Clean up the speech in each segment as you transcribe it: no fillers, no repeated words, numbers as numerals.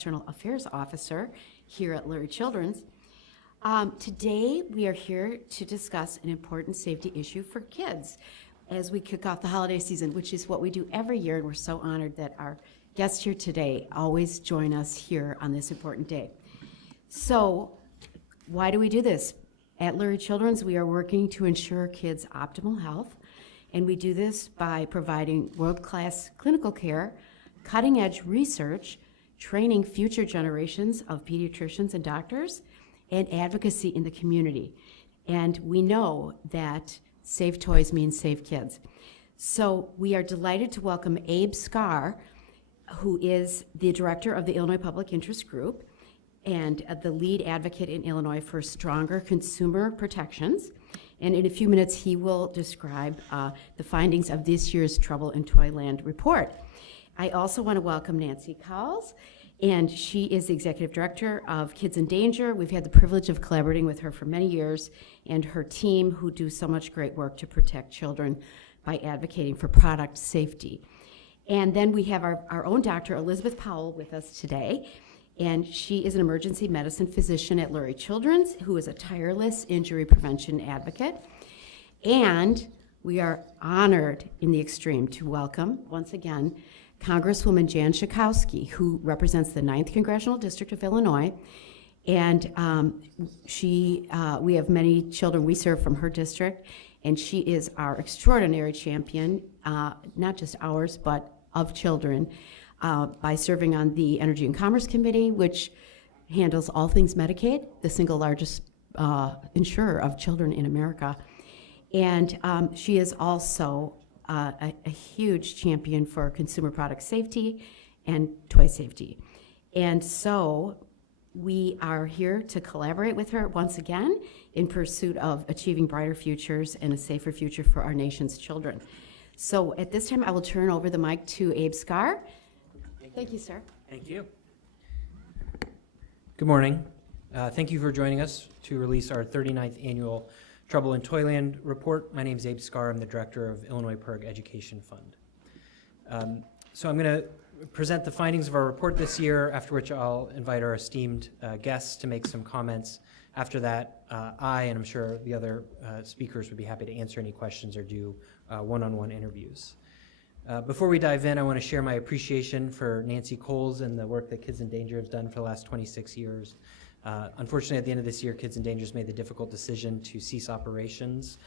External Affairs Officer here at Lurie Children's. Today, we are here to discuss an important safety issue for kids as we kick off the holiday season, which is what we do every year, and we're so honored that our guests here today always join us here on this important day. So, why do we do this? At Lurie Children's, we are working to ensure kids' optimal health, and we do this by providing world-class clinical care, cutting-edge research, training future generations of pediatricians and doctors, and advocacy in the community. And we know that safe toys means safe kids. So we are delighted to welcome Abe Scar, who is the director of the Illinois Public Interest Group and the lead advocate in Illinois for stronger consumer protections. And in a few minutes, he will describe the findings of this year's Trouble in Toyland report. I also want to welcome Nancy Cowles, and she is the executive director of Kids in Danger. We've had the privilege of collaborating with her for many years, and her team, who do so much great work to protect children by advocating for product safety. And then we have our own doctor, Elizabeth Powell, with us today, and she is an emergency medicine physician at Lurie Children's, who is a tireless injury prevention advocate. And we are honored in the extreme to welcome, once again, Congresswoman Jan Schakowsky, who represents the 9th Congressional District of Illinois, and we have many children we serve from her district, and she is our extraordinary champion, not just ours, but of children, by serving on the Energy and Commerce Committee, which handles all things Medicaid, the single largest insurer of children in America. And she is also a huge champion for consumer product safety and toy safety. And so we are here to collaborate with her once again in pursuit of achieving brighter futures and a safer future for our nation's children. So at this time, I will turn over the mic to Abe Scar. Thank you, sir. Thank you. Good morning. Thank you for joining us to release our 39th annual Trouble in Toyland report. My name is Abe Scar. I'm the director of Illinois PIRG Education Fund. So I'm going to present the findings of our report this year, after which I'll invite our esteemed guests to make some comments. After that, I, and I'm sure the other speakers would be happy to answer any questions or do one-on-one interviews. Before we dive in, I want to share my appreciation for Nancy Cowles and the work that Kids in Danger have done for the last 26 years. Unfortunately, at the end of this year, Kids in Danger made the difficult decision to cease operations,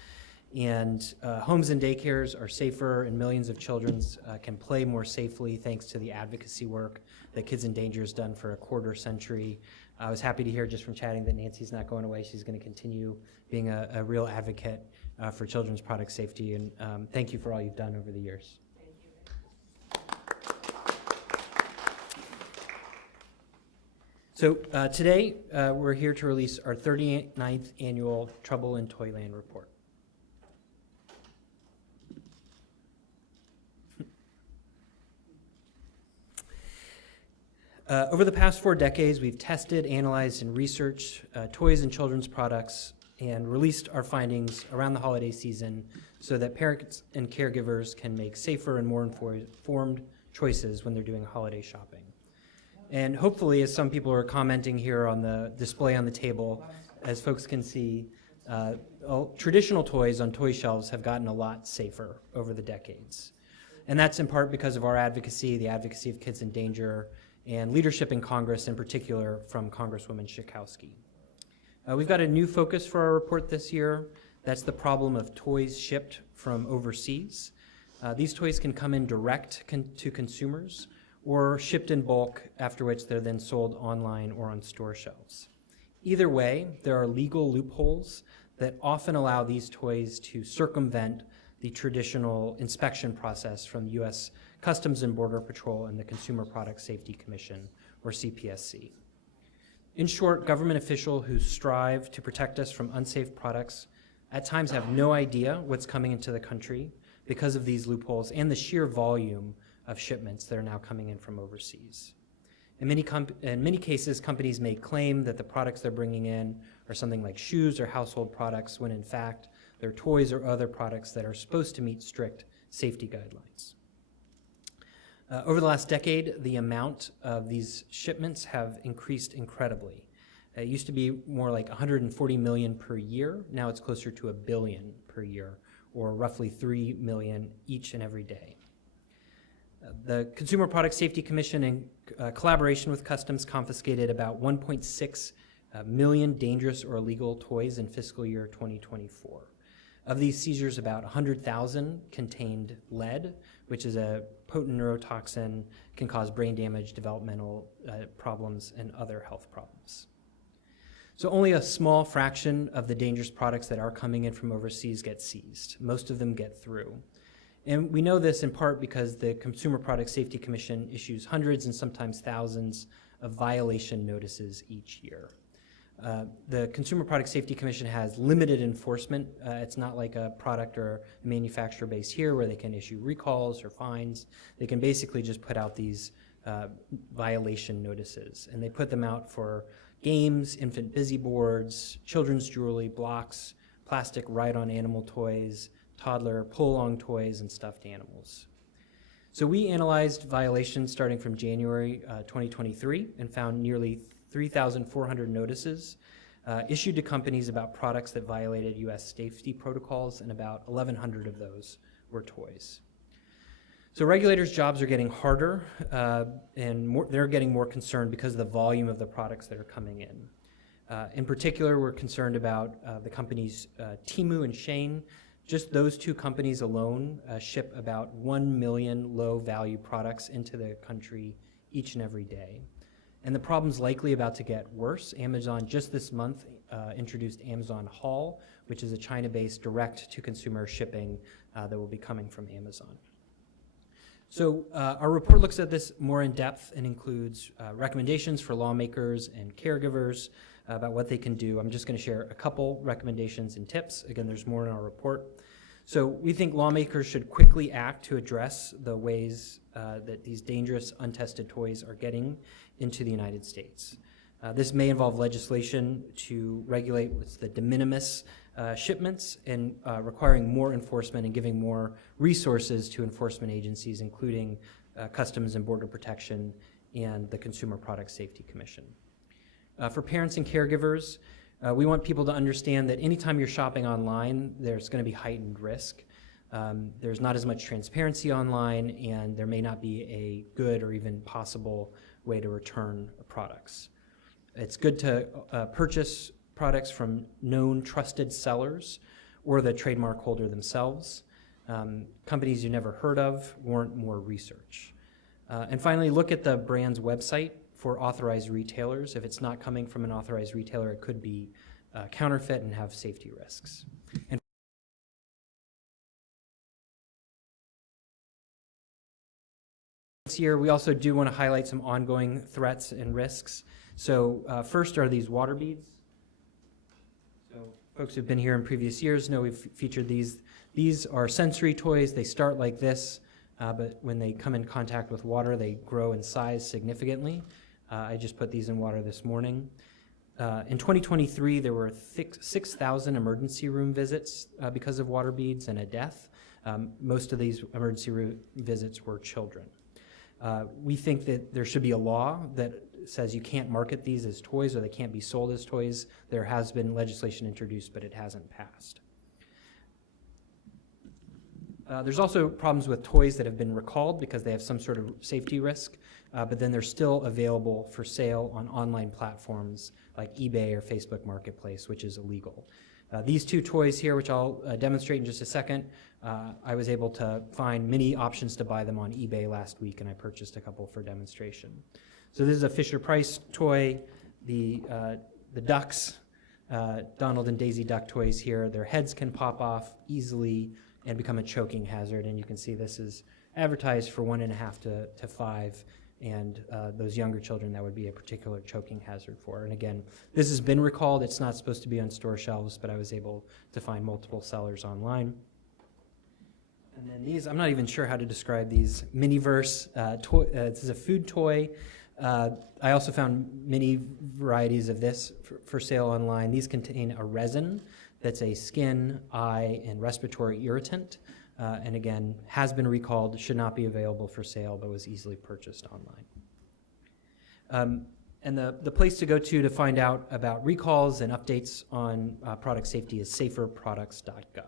and homes and daycares are safer, and millions of children can play more safely thanks to the advocacy work that Kids in Danger has done for a quarter century. I was happy to hear just from chatting that Nancy's not going away. She's going to continue being a real advocate for children's product safety, and thank you for all you've done over the years. So today, we're here to release our 39th annual Trouble in Toyland report. Over the past 4 decades, we've tested, analyzed, and researched toys and children's products and released our findings around the holiday season so that parents and caregivers can make safer and more informed choices when they're doing holiday shopping. And hopefully, as some people are commenting here on the display on the table, as folks can see, traditional toys on toy shelves have gotten a lot safer over the decades. And that's in part because of our advocacy, the advocacy of Kids in Danger, and leadership in Congress, in particular from Congresswoman Schakowsky. We've got a new focus for our report this year. That's the problem of toys shipped from overseas. These toys can come in direct to consumers, or shipped in bulk, after which they're then sold online or on store shelves. Either way, there are legal loopholes that often allow these toys to circumvent the traditional inspection process from U.S. Customs and Border Patrol and the Consumer Product Safety Commission, or CPSC. In short, government officials who strive to protect us from unsafe products at times have no idea what's coming into the country because of these loopholes and the sheer volume of shipments that are now coming in from overseas. In many cases, companies may claim that the products they're bringing in are something like shoes or household products, when in fact they're toys or other products that are supposed to meet strict safety guidelines. Over the last decade, the amount of these shipments have increased incredibly. It used to be more like 140 million per year. Now it's closer to 1 billion per year, or roughly 3 million each and every day. The Consumer Product Safety Commission, in collaboration with Customs, confiscated about 1.6 million dangerous or illegal toys in fiscal year 2024. Of these seizures, about 100,000 contained lead, which is a potent neurotoxin, can cause brain damage, developmental problems, and other health problems. So only a small fraction of the dangerous products that are coming in from overseas get seized. Most of them get through. And we know this in part because the Consumer Product Safety Commission issues hundreds and sometimes thousands of violation notices each year. The Consumer Product Safety Commission has limited enforcement. It's not like a product or a manufacturer base here where they can issue recalls or fines. They can basically just put out these violation notices, and they put them out for games, infant busy boards, children's jewelry, blocks, plastic ride-on animal toys, toddler pull-along toys, and stuffed animals. So we analyzed violations starting from January 2023 and found nearly 3,400 notices issued to companies about products that violated U.S. safety protocols, and about 1,100 of those were toys. So regulators' jobs are getting harder, and they're getting more concerned because of the volume of the products that are coming in. In particular, we're concerned about the companies Temu and Shein. Just those two companies alone ship about 1 million low-value products into the country each and every day. And the problem's likely about to get worse. Amazon just this month introduced Amazon Haul, which is a China-based direct-to-consumer shipping that will be coming from Amazon. So our report looks at this more in depth and includes recommendations for lawmakers and caregivers about what they can do. I'm just going to share a couple recommendations and tips. Again, there's more in our report. So we think lawmakers should quickly act to address the ways that these dangerous, untested toys are getting into the United States. This may involve legislation to regulate what's the de minimis shipments, and requiring more enforcement and giving more resources to enforcement agencies, including Customs and Border Protection and the Consumer Product Safety Commission. For parents and caregivers, we want people to understand that anytime you're shopping online, there's going to be heightened risk. There's not as much transparency online, and there may not be a good or even possible way to return products. It's good to purchase products from known trusted sellers or the trademark holder themselves. Companies you never heard of warrant more research. And finally, look at the brand's website for authorized retailers. If it's not coming from an authorized retailer, it could be counterfeit and have safety risks. And this year, we also do want to highlight some ongoing threats and risks. So first are these water beads. So folks who've been here in previous years know we've featured these. These are sensory toys. They start like this, but when they come in contact with water, they grow in size significantly. I just put these in water this morning. In 2023, there were 6,000 emergency room visits because of water beads and a death. Most of these emergency room visits were children. We think that there should be a law that says you can't market these as toys, or they can't be sold as toys. There has been legislation introduced, but it hasn't passed. There's also problems with toys that have been recalled because they have some sort of safety risk, but then they're still available for sale on online platforms like eBay or Facebook Marketplace, which is illegal. These two toys here, which I'll demonstrate in just a second, I was able to find many options to buy them on eBay last week, and I purchased a couple for demonstration. So this is a Fisher-Price toy. The ducks, Donald and Daisy duck toys here, their heads can pop off easily and become a choking hazard. And you can see this is advertised for 1.5 to 5, and those younger children, that would be a particular choking hazard for. And again, this has been recalled. It's not supposed to be on store shelves, but I was able to find multiple sellers online. And then these, I'm not even sure how to describe these. Miniverse, this is a food toy. I also found many varieties of this for sale online. These contain a resin that's a skin, eye, and respiratory irritant. and again, has been recalled, should not be available for sale, but was easily purchased online. And the place to go to find out about recalls and updates on product safety is saferproducts.gov.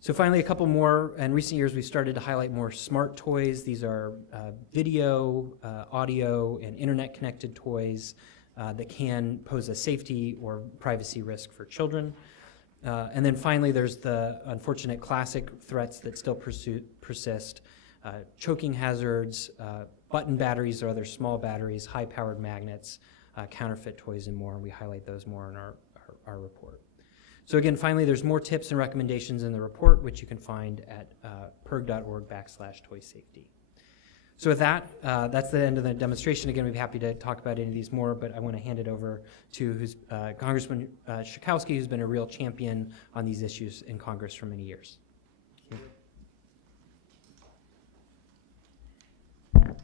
So finally, a couple more. In recent years, we've started to highlight more smart toys. These are video, audio, and internet-connected toys that can pose a safety or privacy risk for children. And then finally, there's the unfortunate classic threats that still persist, choking hazards, button batteries or other small batteries, high-powered magnets, counterfeit toys, and more. And we highlight those more in our report. So again, finally, there's more tips and recommendations in the report, which you can find at perg.org/toy safety. So with that, that's the end of the demonstration. Again, we'd be happy to talk about any of these more, but I want to hand it over to Congressman Schakowsky, who's been a real champion on these issues in Congress for many years.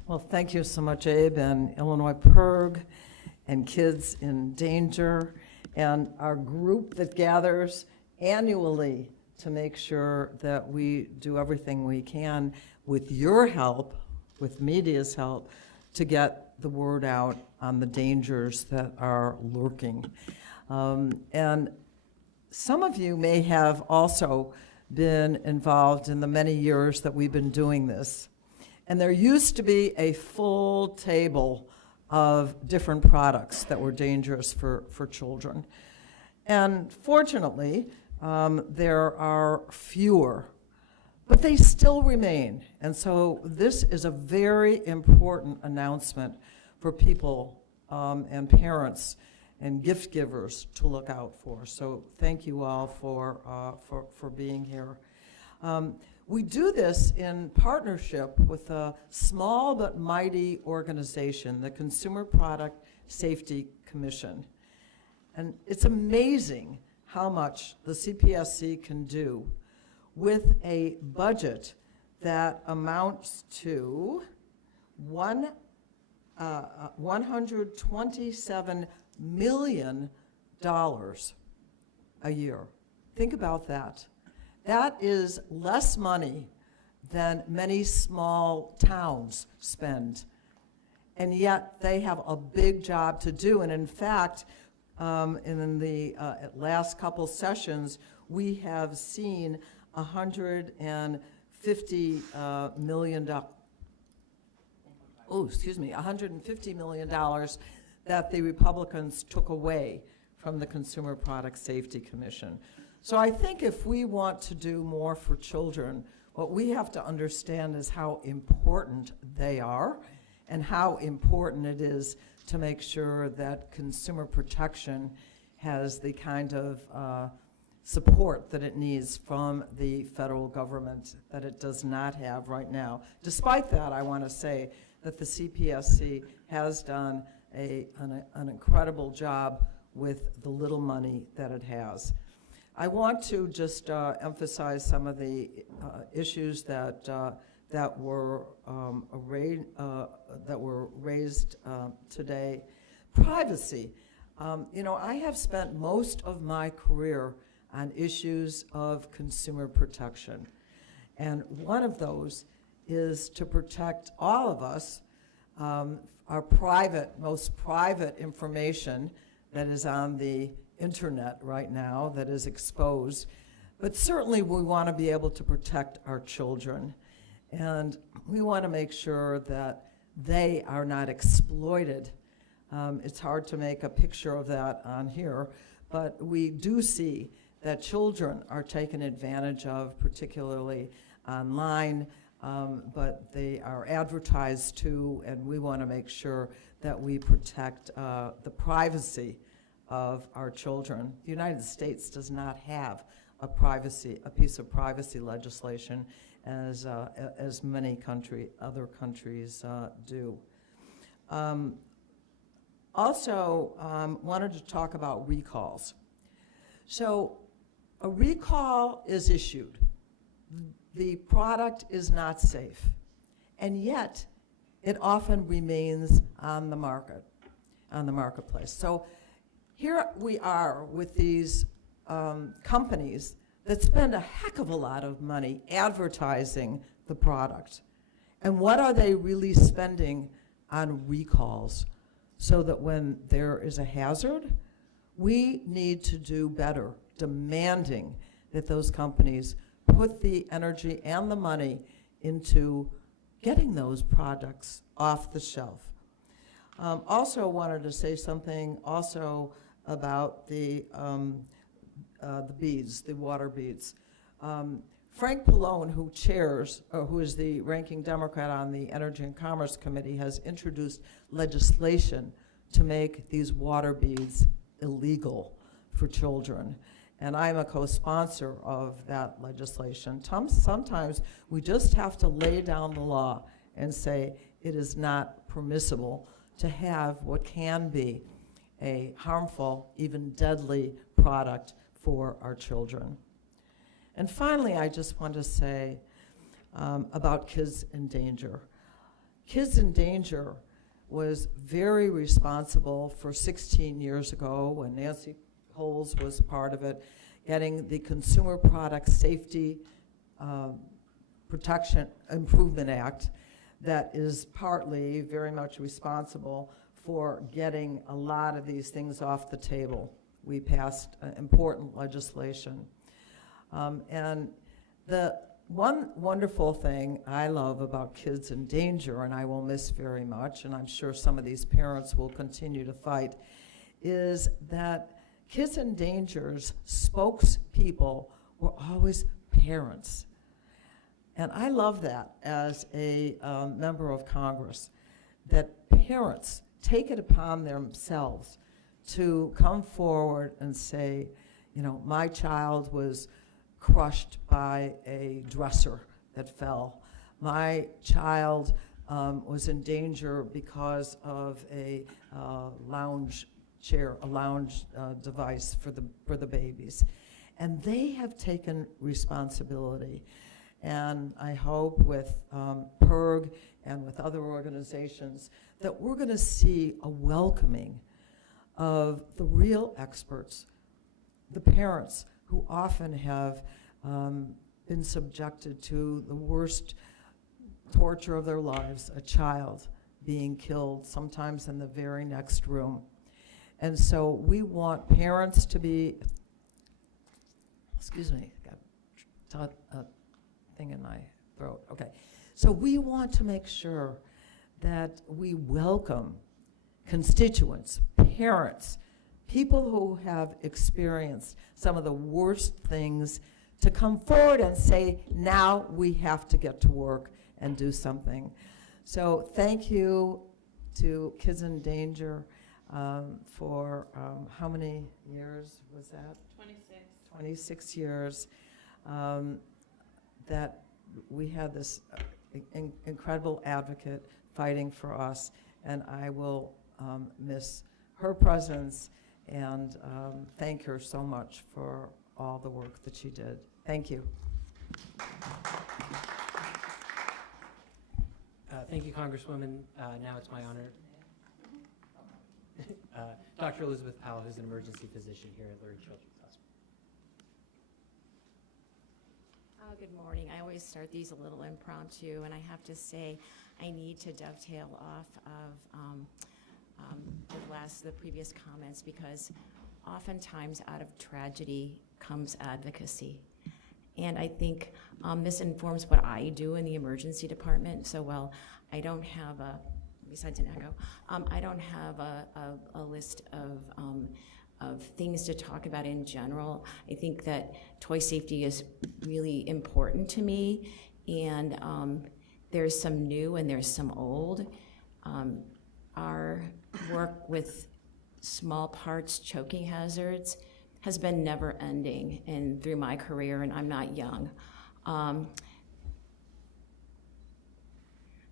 Well, thank you so much, Abe, and Illinois PERG, and Kids in Danger, and our group that gathers annually to make sure that we do everything we can with your help, with media's help, to get the word out on the dangers that are lurking. And some of you may have also been involved in the many years that we've been doing this. And there used to be a full table of different products that were dangerous for children. And fortunately, there are fewer, but they still remain. And so this is a very important announcement for people and parents and gift givers to look out for. So thank you all for being here. We do this in partnership with a small but mighty organization, the Consumer Product Safety Commission. And it's amazing how much the CPSC can do with a budget that amounts to $127 million a year. Think about that. That is less money than many small towns spend. And yet they have a big job to do. And in fact, in the last couple sessions, we have seen $150 million that the Republicans took away from the Consumer Product Safety Commission. So I think if we want to do more for children, what we have to understand is how important they are and how important it is to make sure that consumer protection has the kind of support that it needs from the federal government that it does not have right now. Despite that, I want to say that the CPSC has done an incredible job with the little money that it has. I want to just emphasize some of the issues that were raised today. Privacy. I have spent most of my career on issues of consumer protection, and one of those is to protect all of us, our most private information that is on the internet right now that is exposed, but certainly we want to be able to protect our children, and we want to make sure that they are not exploited. It's hard to make a picture of that on here, but we do see that children are taken advantage of, particularly online, but they are advertised to, and we want to make sure that we protect the privacy of our children. The United States does not have a piece of privacy legislation as many other countries do. Also, wanted to talk about recalls. So a recall is issued. The product is not safe, and yet it often remains on the marketplace. So here we are with these companies that spend a heck of a lot of money advertising the product. And what are they really spending on recalls? So that when there is a hazard, we need to do better, demanding that those companies put the energy and the money into getting those products off the shelf. Also wanted to say something also about the beads, the water beads. Frank Pallone, who is the ranking Democrat on the Energy and Commerce Committee, has introduced legislation to make these water beads illegal for children. And I'm a co-sponsor of that legislation. Sometimes we just have to lay down the law and say it is not permissible to have what can be a harmful, even deadly product for our children. And finally, I just want to say about Kids in Danger. Kids in Danger was very responsible for 16 years ago when Nancy Holes was part of it, getting the Consumer Product Safety Protection Improvement Act that is partly very much responsible for getting a lot of these things off the table. We passed important legislation. And the one wonderful thing I love about Kids in Danger, and I will miss very much, and I'm sure some of these parents will continue to fight, is that Kids in Danger's spokespeople were always parents. And I love that as a member of Congress, that parents take it upon themselves to come forward and say, you know, my child was crushed by a dresser that fell. My child was in danger because of a lounge chair, a lounge device for the babies. And they have taken responsibility. And I hope with PIRG and with other organizations that we're going to see a welcoming of the real experts, the parents who often have been subjected to the worst torture of their lives, a child being killed, sometimes in the very next room. And so we want parents to be, excuse me, got a thing in my throat, okay. So we want to make sure that we welcome constituents, parents, people who have experienced some of the worst things to come forward and say, now we have to get to work and do something. So thank you to Kids in Danger for how many years was that? 26. 26 years that we had this incredible advocate fighting for us, and I will miss her presence and thank her so much for all the work that she did. Thank you. Thank you, Congresswoman. Now it's my honor. Dr. Elizabeth Powell, who's an emergency physician here at Lurie Children's Hospital. Good morning. I always start these a little impromptu, and I have to say I need to dovetail off of the previous comments, because oftentimes out of tragedy comes advocacy. And I think this informs what I do in the emergency department. So while I don't have besides an echo, I don't have a list of things to talk about in general. I think that toy safety is really important to me, and there's some new and there's some old. Our work with small parts choking hazards has been never ending and through my career, and I'm not young.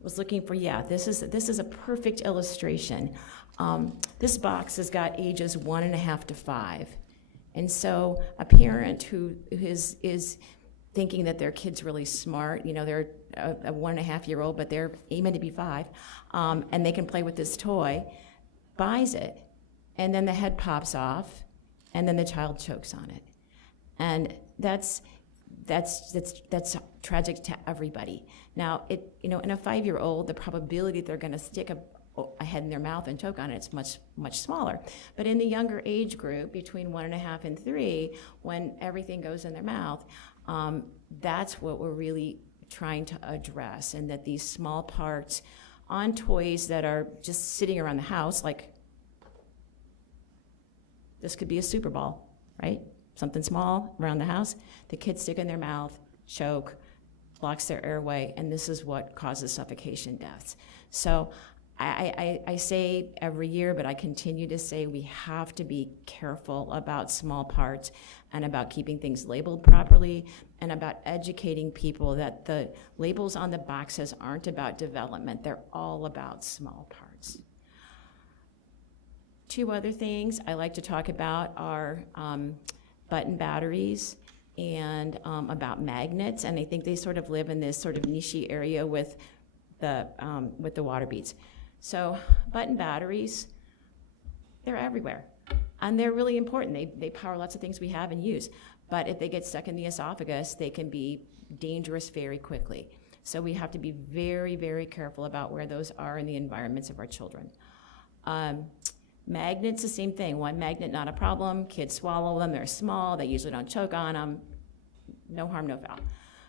Was looking for, this is a perfect illustration. This box has got ages 1.5 to 5. And so a parent who is thinking that their kid's really smart, they're a 1.5-year-old, but they're aiming to be 5, and they can play with this toy, buys it, and then the head pops off, and then the child chokes on it. And that's that's tragic to everybody. Now, in a 5-year-old, the probability that they're going to stick a head in their mouth and choke on it is much smaller. But in the younger age group, between 1.5 and 3, when everything goes in their mouth, that's what we're really trying to address, and that these small parts on toys that are just sitting around the house, like this could be a Super Ball, right? Something small around the house, the kids stick in their mouth, choke, blocks their airway, and this is what causes suffocation deaths. So I say every year, but I continue to say we have to be careful about small parts and about keeping things labeled properly and about educating people that the labels on the boxes aren't about development, they're all about small parts. 2 other things I like to talk about are button batteries and about magnets, and I think they sort of live in this sort of niche area with the water beads. So button batteries, they're everywhere, and they're really important. They power lots of things we have and use, but if they get stuck in the esophagus, they can be dangerous very quickly. So we have to be very, very careful about where those are in the environments of our children. Magnets, the same thing. One magnet, not a problem. Kids swallow them. They're small. They usually don't choke on them. No harm, no foul.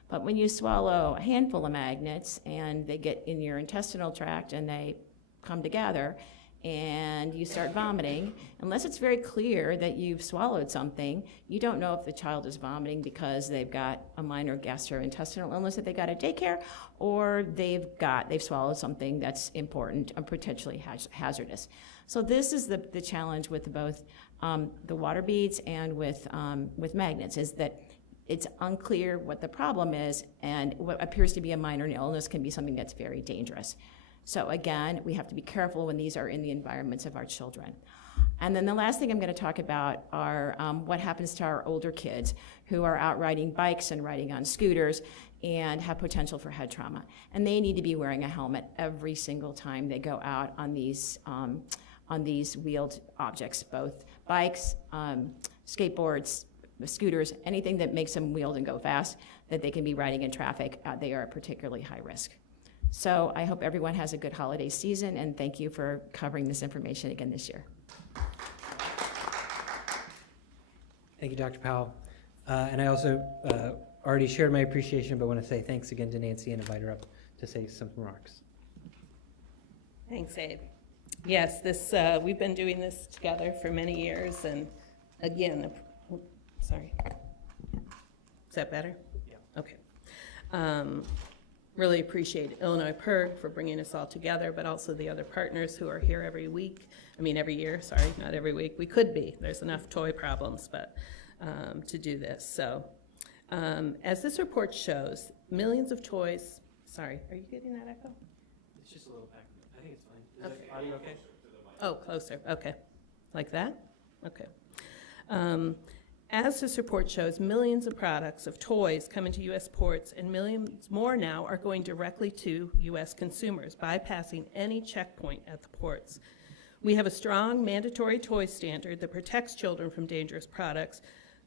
But when you swallow a handful of magnets and they get in your intestinal tract and they come together and you start vomiting, unless it's very clear that you've swallowed something, you don't know if the child is vomiting because they've got a minor gastrointestinal illness that they got at daycare, or they've swallowed something that's important and potentially hazardous. So this is the challenge with both the water beads and with magnets, is that it's unclear what the problem is, and what appears to be a minor illness can be something that's very dangerous. So again, we have to be careful when these are in the environments of our children. And then the last thing I'm going to talk about are what happens to our older kids who are out riding bikes and riding on scooters and have potential for head trauma. And they need to be wearing a helmet every single time they go out on these wheeled objects, both bikes, skateboards, scooters, anything that makes them wheeled and go fast, that they can be riding in traffic. They are at particularly high risk. So I hope everyone has a good holiday season, and thank you for covering this information again this year. Thank you, Dr. Powell. And I also already shared my appreciation, but want to say thanks again to Nancy and invite her up to say some remarks. Thanks, Abe. Yes, we've been doing this together for many years, and again, sorry. Is that better? Yeah. Okay. Really appreciate Illinois PIRG for bringing us all together, but also the other partners who are here every year, sorry, not every week. We could be. There's enough toy problems, but to do this. So as this report shows, millions of toys, sorry, are you getting that echo? It's just a little back. I think it's fine. Is that audio okay? Oh, closer, okay. Like that? Okay. As this report shows, millions of products of toys come into U.S. ports, and millions more now are going directly to U.S. consumers, bypassing any checkpoint at the ports. We have a strong mandatory toy standard that protects children from dangerous products,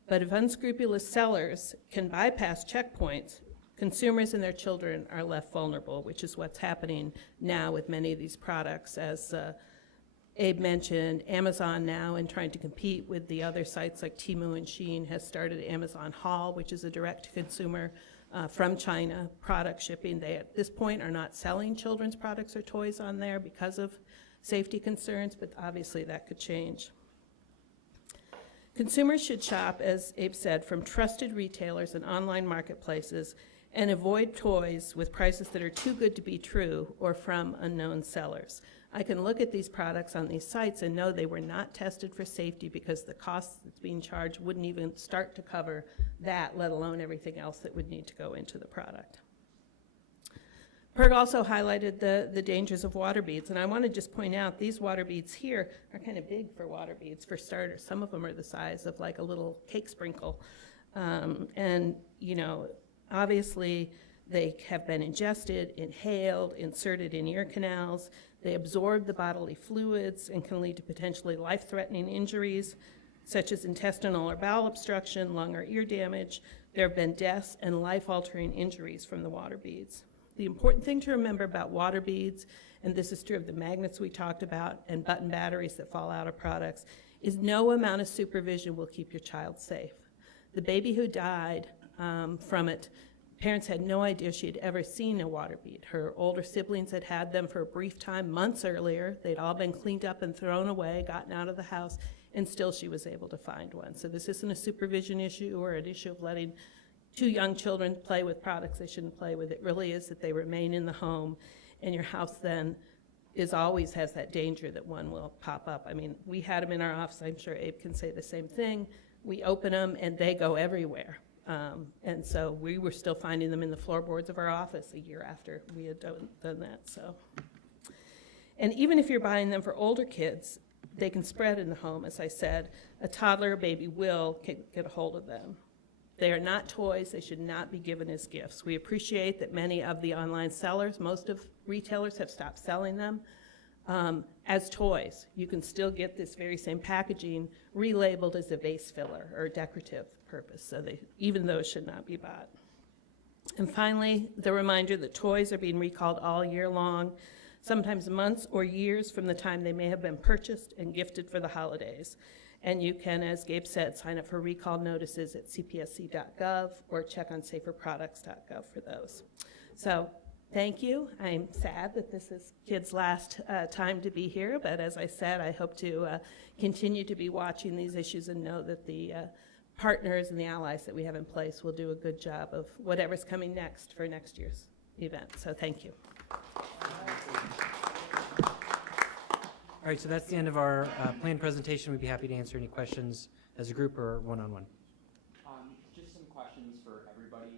but if unscrupulous sellers can bypass checkpoints, consumers and their children are left vulnerable, which is what's happening now with many of these products. As Abe mentioned, Amazon now, in trying to compete with the other sites like Temu and Shein, has started Amazon Haul, which is a direct-to-consumer from China product shipping. They, at this point, are not selling children's products or toys on there because of safety concerns, but obviously that could change. Consumers should shop, as Abe said, from trusted retailers and online marketplaces and avoid toys with prices that are too good to be true or from unknown sellers. I can look at these products on these sites and know they were not tested for safety because the cost that's being charged wouldn't even start to cover that, let alone everything else that would need to go into the product. PIRG also highlighted the dangers of water beads, and I want to just point out these water beads here are kind of big for water beads, for starters. Some of them are the size of like a little cake sprinkle. And, you know, obviously they have been ingested, inhaled, inserted in ear canals. They absorb the bodily fluids and can lead to potentially life-threatening injuries. such as intestinal or bowel obstruction, lung or ear damage. There have been deaths and life-altering injuries from the water beads. The important thing to remember about water beads, and this is true of the magnets we talked about and button batteries that fall out of products, is no amount of supervision will keep your child safe. The baby who died from it, parents had no idea she had ever seen a water bead. Her older siblings had had them for a brief time months earlier. They'd all been cleaned up and thrown away, gotten out of the house, and still she was able to find one. So this isn't a supervision issue or an issue of letting two young children play with products they shouldn't play with. It really is that they remain in the home, and your house then always has that danger that one will pop up. I mean, we had them in our office. I'm sure Abe can say the same thing. We open them, and they go everywhere. And so we were still finding them in the floorboards of our office a year after we had done that. So, and even if you're buying them for older kids, they can spread in the home. As I said, a toddler or baby can get a hold of them. They are not toys. They should not be given as gifts. We appreciate that many of the online sellers, most of retailers have stopped selling them as toys. You can still get this very same packaging relabeled as a vase filler or decorative purpose, so even those should not be bought. And finally, the reminder that toys are being recalled all year long, sometimes months or years from the time they may have been purchased and gifted for the holidays. And you can, as Gabe said, sign up for recall notices at cpsc.gov or check on saferproducts.gov for those. So thank you. I'm sad that this is kids' last time to be here, but as I said, I hope to continue to be watching these issues and know that the partners and the allies that we have in place will do a good job of whatever's coming next for next year's event. So thank you. All right, so that's the end of our planned presentation. We'd be happy to answer any questions as a group or one-on-one. Just some questions for everybody.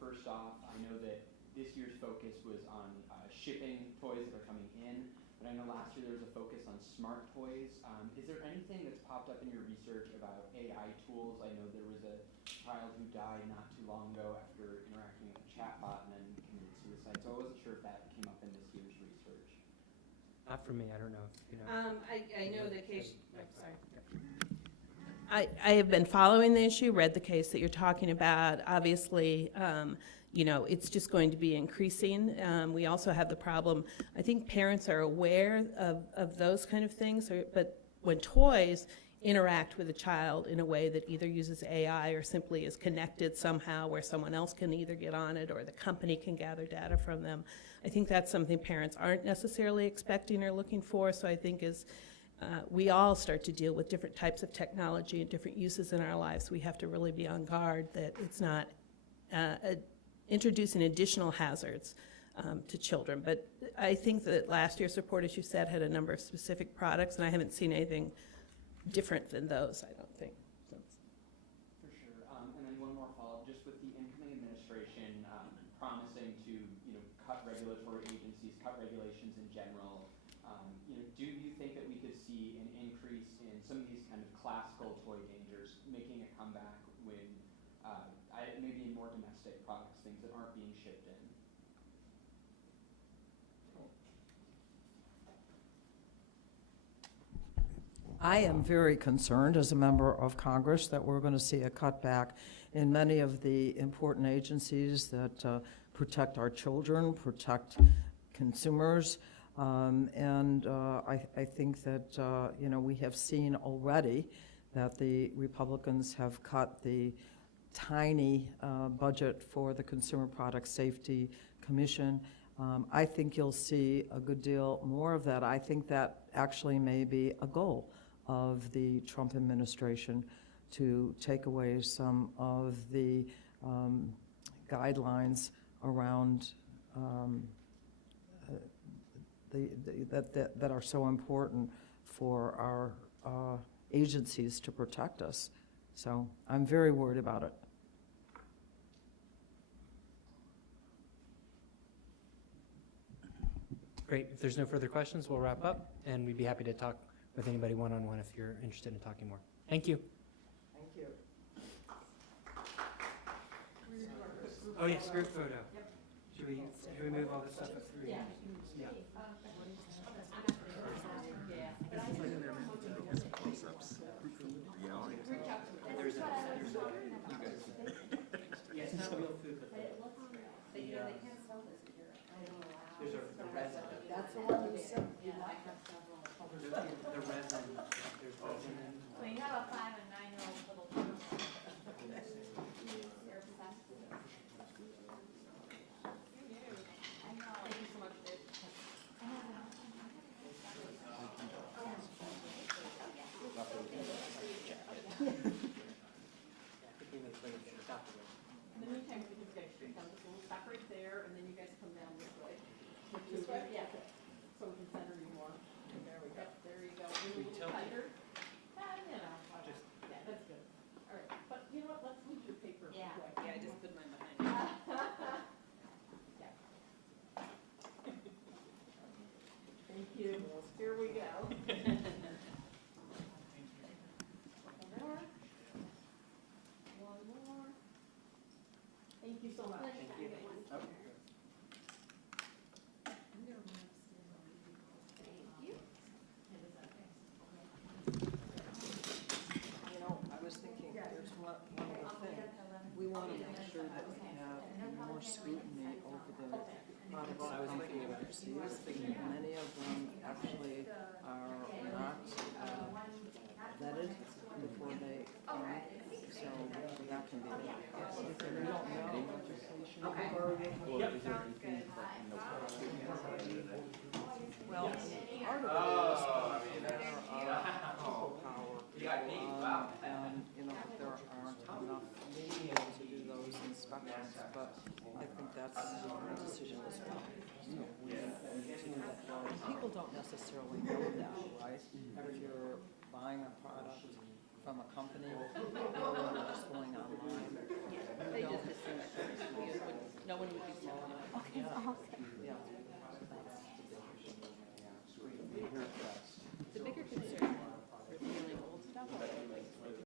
First off, I know that this year's focus was on shipping toys that are coming in, but I know last year there was a focus on smart toys. Is there anything that's popped up in your research about AI tools? I know there was a child who died not too long ago after interacting with a chatbot and then committed suicide, so I wasn't sure if that came up in this year's research. Not for me, I don't know. You know. I know the case. I have been following the issue, read the case that you're talking about. Obviously, it's just going to be increasing. We also have the problem, I think parents are aware of those kind of things, but when toys interact with a child in a way that either uses AI or simply is connected somehow where someone else can either get on it or the company can gather data from them, I think that's something parents aren't necessarily expecting or looking for. So I think as we all start to deal with different types of technology and different uses in our lives, we have to really be on guard that it's not introducing additional hazards to children. But I think that last year's report, as you said, had a number of specific products, and I haven't seen anything different than those, I don't think. For sure. And then one more follow-up, just with the incoming administration promising to, cut regulatory agencies, cut regulations in general, do you think that we could see an increase in some of these kind of classical toy dangers making a comeback when maybe in more domestic products, things that aren't being shipped in? I am very concerned as a member of Congress that we're going to see a cutback in many of the important agencies that protect our children, protect consumers, and I think that, we have seen already that the Republicans have cut the tiny budget for the Consumer Product Safety Commission. I think you'll see a good deal more of that. I think that actually may be a goal of the Trump administration to take away some of the guidelines around that are so important for our agencies to protect us. So I'm very worried about it. Great. If there's no further questions, we'll wrap up, and we'd be happy to talk with anybody one-on-one if you're interested in talking more. Thank you. Thank you. Oh, yes, group photo. Yep. Should we move all this stuff up through? Yeah. Close-ups. Yeah, You know, I was thinking, there's one other thing. We want to make sure that we have more scrutiny over the products that come from overseas. Many of them actually are not vetted before they come, so that can be. We don't know. Well, part of it is a matter of people power. And, you know, there aren't enough people to do those inspections, but I think that's a decision as well. So we need to let go. People don't necessarily know that, right? If you're buying a product from a company, or you're just going online. They just assume that no one would be small enough. Okay, Yeah. awesome.